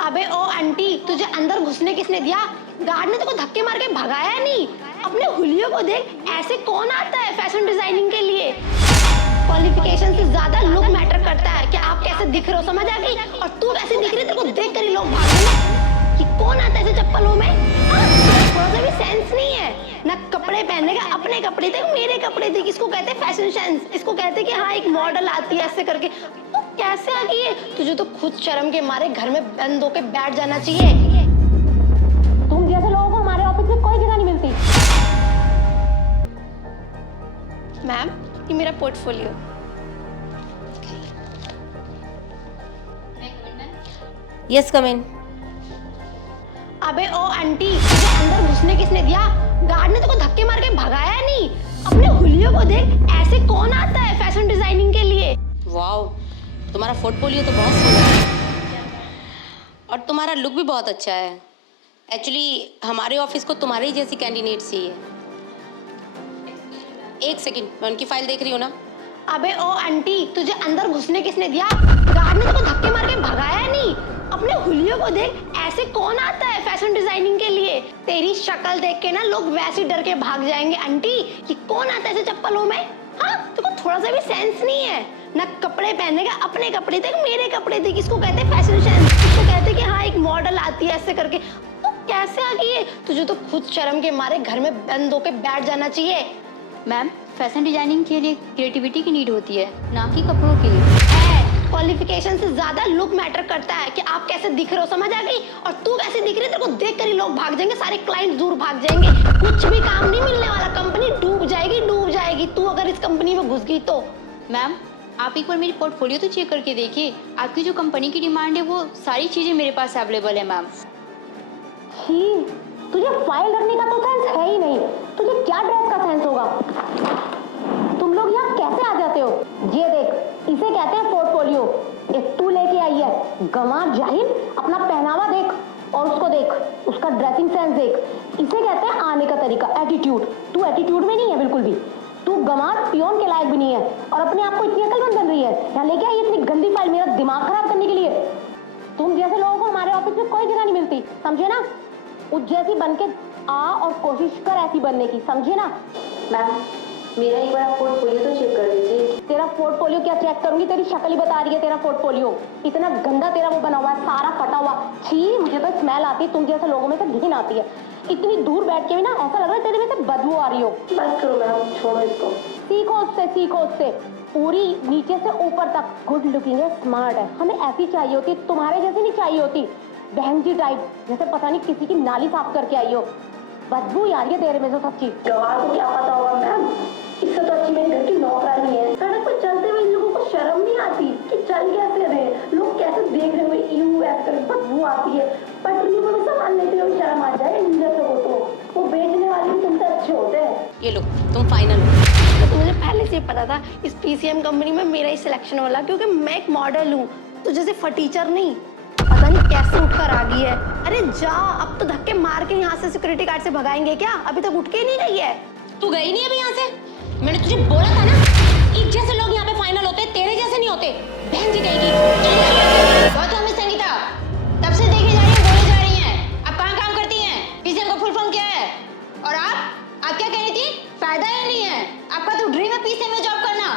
अबे ओ आंटी, तुझे अंदर घुसने किसने दिया? गार्ड ने तुझको धक्के मार के भगाया नहीं? अपने हुलियों को देख, ऐसे कौन आता है फैशन डिजाइनिंग के लिए? क्वालिफिकेशन से ज्यादा लुक मैटर करता है कि आप कैसे दिख रहे हो, समझ आ गई? और तू कैसे दिख रही है, तेरे को देख कर ही लोग भागेंगे कि कौन आता है ऐसे चप्पलों में। थोड़ा सा भी सेंस नहीं है ना, कपड़े पहनने का। अपने कपड़े थे, मेरे कपड़े थे, किसको कहते हैं फैशन सेंस? इसको कहते हैं कि हाँ एक मॉडल आती है ऐसे करके। तो कैसे आ गई है? तुझे तो खुद शर्म के मारे घर में बंद होके बैठ जाना चाहिए। तुम जैसे लोगों को हमारे ऑफिस में कोई जगह नहीं मिलती। मैम, ये मेरा पोर्टफोलियो। यस कम इन। अबे ओ आंटी, तुझे अंदर घुसने किसने दिया? गार्ड ने तुझको धक्के मार के भगाया नहीं? अपने हुलियों को देख, ऐसे कौन आता है फैशन डिजाइनिंग के लिए? वाओ, तुम्हारा पोर्टफोलियो तो बहुत सुंदर है और तुम्हारा लुक भी बहुत अच्छा है। एक्चुअली हमारे ऑफिस को तुम्हारे ही जैसी कैंडिडेट चाहिए। एक सेकंड, मैं उनकी फाइल देख रही हूँ ना। अबे ओ आंटी, तुझे अंदर घुसने किसने दिया? गार्ड ने तुझको धक्के मार के भगाया नहीं? अपने हुलियों को देख, ऐसे कौन आता है फैशन डिजाइनिंग के लिए? तेरी शक्ल देख के ना लोग वैसे डर के भाग जाएंगे आंटी कि कौन आता है ऐसे चप्पलों में। हाँ, तुमको थोड़ा सा भी सेंस नहीं है ना, कपड़े पहनने का। अपने कपड़े थे, मेरे कपड़े थे, किसको कहते हैं फैशन सेंस? इसको कहते हैं कि हाँ एक मॉडल आती है ऐसे करके। तो कैसे आ गई है? तुझे तो खुद शर्म के मारे घर में बंद होके बैठ जाना चाहिए। मैम, फैशन डिजाइनिंग के लिए क्रिएटिविटी की नीड होती है, ना कि कपड़ों की। क्वालिफिकेशन से ज्यादा लुक मैटर करता है कि आप कैसे दिख रहे हो, समझ आ गई? और तू कैसे दिख रही है, तेरे को देख कर ही लोग भाग जाएंगे, सारे क्लाइंट दूर भाग जाएंगे। कुछ भी काम नहीं मिलने वाला, कंपनी डूब जाएगी तू अगर इस कंपनी में घुस गई तो। मैम, आप एक बार मेरी पोर्टफोलियो तो चेक करके देखिए। आपकी जो कंपनी की डिमांड है वो सारी चीजें मेरे पास अवेलेबल है मैम। तुझे फाइल रखने का तो सेंस है ही नहीं, तुझे क्या ड्रेस का सेंस होगा? तुम लोग यहाँ कैसे आ जाते हो? ये देख, इसे कहते हैं पोर्टफोलियो। एक तू लेके आई है, गंवार जाहिल। अपना पहनावा देख और उसको देख, उसका ड्रेसिंग सेंस देख। इसे कहते हैं आने का तरीका, एटीट्यूड। तू एटीट्यूड में नहीं है बिल्कुल भी। तू गंवार पियोन के लायक भी नहीं है और अपने आप को इतनी अकलमंद बन रही है। यहाँ लेके आई इतनी गंदी फाइल मेरा दिमाग खराब करने के लिए। तुम जैसे लोगों को हमारे ऑफिस में कोई जगह नहीं मिलती, समझे ना? उस जैसी बन के आ और कोशिश कर ऐसी बनने की, समझे ना? मैम, मेरा एक बार पोर्टफोलियो तो चेक कर लीजिए। तेरा पोर्टफोलियो क्या चेक करूंगी? तेरी शक्ल ही बता रही है तेरा पोर्टफोलियो। इतना गंदा तेरा वो बना हुआ है, सारा फटा हुआ। छी, मुझे तो स्मेल आती है, तुम जैसे लोगों में से घिन आती है। इतनी दूर बैठ के भी ना ऐसा लग रहा है तेरे में से बदबू आ रही हो। बस करो मैम, छोड़ो इसको। सीखो उससे। पूरी नीचे से ऊपर तक गुड लुकिंग है, स्मार्ट है। हमें ऐसी चाहिए होती, तुम्हारे जैसी नहीं चाहिए होती। बहन जी टाइप, जैसे पता नहीं किसी की नाली साफ करके आई हो। बदबू यार ये तेरे में तो सच्ची। गवार को क्या पता होगा मैम, इससे तो अच्छी मेरी घर की नौकरानी है। सड़क पर चलते हुए इन लोगों को शर्म नहीं आती कि चल कैसे रहे, लोग कैसे देख रहे हैं, यूं ऐसे करके बदबू आती है। पटरियों पर भी सामान लेते हुए शर्म आ जाए इन जैसे को तो। वो बेचने वाले भी तुमसे अच्छे होते हैं। ये लो, तुम फाइनल हो। तो मुझे पहले से पता था इस पीसीएम कंपनी में मेरा ही सिलेक्शन वाला, क्योंकि मैं एक मॉडल हूँ, तो जैसे फटीचर नहीं। पता नहीं कैसे उठकर आ गई है। अरे जा, अब तो धक्के मार के यहाँ से सिक्योरिटी गार्ड से भगाएंगे क्या? अभी तक उठ के ही नहीं गई है। तू गई नहीं अभी यहाँ से? मैंने तुझे बोला था ना, एक जैसे लोग यहाँ पे फाइनल होते, तेरे जैसे नहीं होते। बहन जी कहेगी। गौतम मिस संगीता, तब से देखी जा रही है, बोली जा रही हैं। आप कहाँ काम करती हैं? पीसीएम का फुल फॉर्म क्या है? और आप क्या कह रही थी? फायदा ही नहीं है। आपका तो ड्रीम है पीसीएम में जॉब करना।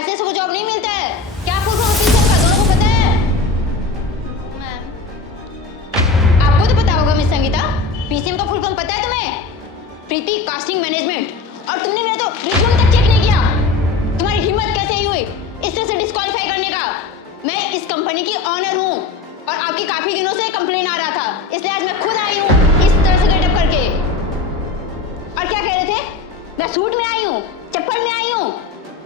ऐसे को जॉब नहीं मिलता है। क्या फुल फॉर्म पीसीएम का दोनों को पता है? आपको तो पता होगा मिस संगीता, पीसीएम का फुल फॉर्म पता है तुम्हें? प्रीति कास्टिंग मैनेजमेंट। और तुमने मेरा तो रिज्यूम तक चेक नहीं किया। तुम्हारी हिम्मत कैसे हुई इस तरह से डिस्क्वालीफाई करने का? मैं इस कंपनी की ऑनर हूँ और आपकी काफी दिनों से कंप्लेन आ रहा था, इसलिए आज मैं खुद आई हूँ इस तरह से गेटअप करके। और क्या कह रहे थे? मैं सूट में आई हूँ, चप्पल में आई हूँ।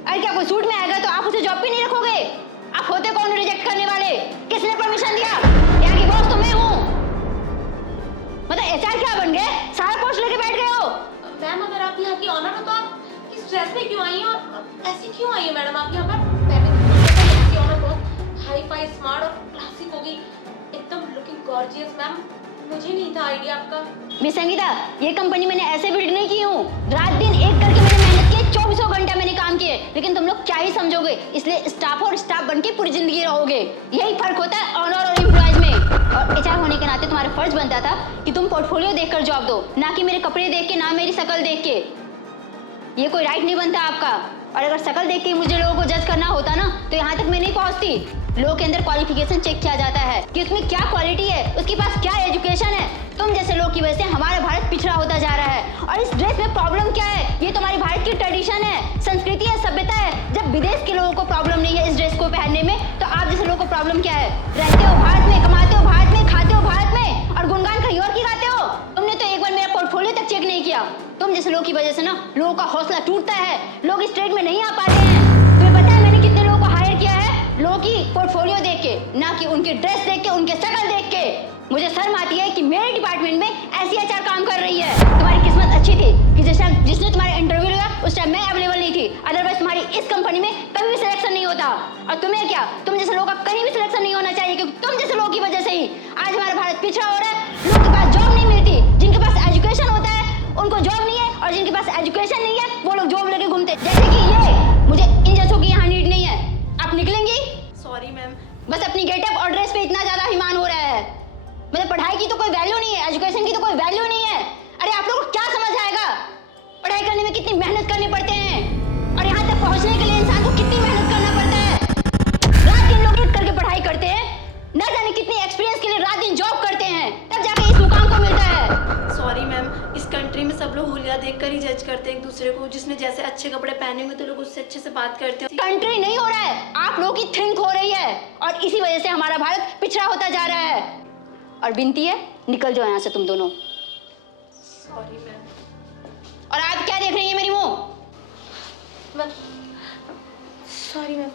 अरे क्या कोई सूट में आएगा तो आप उसे जॉब पे नहीं रखोगे? आप होते कौन रिजेक्ट करने वाले? किसने परमिशन दिया? यहाँ की बॉस तो मैं हूँ। मतलब एचआर क्या बन गए? सारा पोस्ट लेके बैठ गए हो। मैम, अगर आप यहाँ की ऑनर हो तो आप इस ड्रेस में क्यों आई हैं और ऐसी क्यों आई हैं मैडम? आप यहाँ पर पहले की ऑनर बहुत हाई फाई, स्मार्ट और क्लासिक होगी, एकदम लुकिंग गॉर्जियस। मैम, मुझे नहीं था आइडिया आपका। मिस संगीता, ये कंपनी मैंने ऐसे बिल्ड नहीं की हूँ। रात दिन एक करके मैंने मेहनत की, 24 घंटा मैंने काम किए, लेकिन तुम लोग क्या ही समझोगे? इसलिए स्टाफ और स्टाफ बन के पूरी जिंदगी रहोगे। यही फर्क होता है ऑनर और एम्प्लॉयज में। और एचआर पोर्टफोलियो देखकर जॉब दो, ना कि मेरे कपड़े देख के, ना मेरी शक्ल देख के। ये कोई राइट नहीं बनता आपका। और अगर शक्ल देख के मुझे लोगों को जज करना होता ना, तो यहाँ तक मैं नहीं पहुँचती। लोगों के अंदर क्वालिफिकेशन चेक किया जाता है कि उसमें क्या क्वालिटी है, उसके पास क्या एजुकेशन है। तुम जैसे लोग की वजह से हमारा भारत पिछड़ा होता जा रहा है। और इस ड्रेस में प्रॉब्लम क्या है? ये तो हमारी भारत की ट्रेडिशन है, संस्कृति है, सभ्यता है। जब विदेश के लोगों को प्रॉब्लम नहीं है इस ड्रेस को पहनने में, तो आप जैसे लोगों को प्रॉब्लम क्या है? रहते हो भारत में, कमाते हो भारत में, खाते हो भारत में, और गुणगान कहीं और की गाते हो। तुमने तो एक बार मेरा पोर्टफोलियो तक चेक नहीं किया। तुम जैसे लोगों की वजह से ना लोगों का हौसला टूटता है, लोग इस ट्रेड में नहीं आ पाते हैं। तुम्हें पता है मैंने कितने लोगों को हायर किया है? लोगों की पोर्टफोलियो देख के, ना कि उनकी ड्रेस देख के, उनके शक्ल देख के। मुझे शर्म आती है कि मेरे डिपार्टमेंट में ऐसी एचआर काम कर रही है। तुम्हारी किस्मत अच्छी थी कि जिसने तुम्हारा इंटरव्यू लिया उस टाइम मैं अवेलेबल नहीं थी, अदरवाइज तुम्हारी इस कंपनी में कभी भी सिलेक्शन नहीं होता। और तुम्हें क्या, तुम जैसे लोगों का कहीं भी सिलेक्शन नहीं होना चाहिए, क्योंकि तुम जैसे लोगों की वजह से ही आज हमारा भारत पिछड़ा हो रहा है। लोगों के पास जॉब नहीं मिलती, जिनके पास एजुकेशन होता है उनको जॉब नहीं है, और जिनके पास एजुकेशन नहीं है वो लोग जॉब लेके घूमते। जैसे कि ये, मुझे इन जैसों की यहाँ नीड नहीं है। आप निकलेंगी? Sorry ma'am. बस अपनी गेटअप और ड्रेस पे इतना ज्यादा अभिमान हो रहा है। मतलब पढ़ाई की तो कोई वैल्यू नहीं है, एजुकेशन की तो कोई वैल्यू नहीं है। अरे आप लोगों को क्या समझ आएगा? पढ़ाई करने में कितनी मेहनत करनी पड़ते हैं, और यहाँ तक पहुँचने के लिए इंसान को कितनी मेहनत करना पड़ता है। रात दिन लोग एक करके पढ़ाई करते हैं, न जाने कितनी एक्सपीरियंस के लिए रात दिन जॉब करते हैं, तब जाके इस मुकाम को मिलता है। सॉरी मैम, इस कंट्री में सब लोग हुलिया देखकर ही जज करते हैं एक दूसरे को। जिसने जैसे अच्छे कपड़े पहने होंगे तो लोग उससे अच्छे से बात करते हैं। कंट्री नहीं हो रहा है, आप लोगों की थिंक हो रही है, और इसी वजह से हमारा भारत पिछड़ा होता जा रहा है। और विनती है, निकल जाओ यहाँ से तुम दोनों। Sorry ma'am. और आप क्या देख रही हैं मेरी मुंह? Sorry ma'am.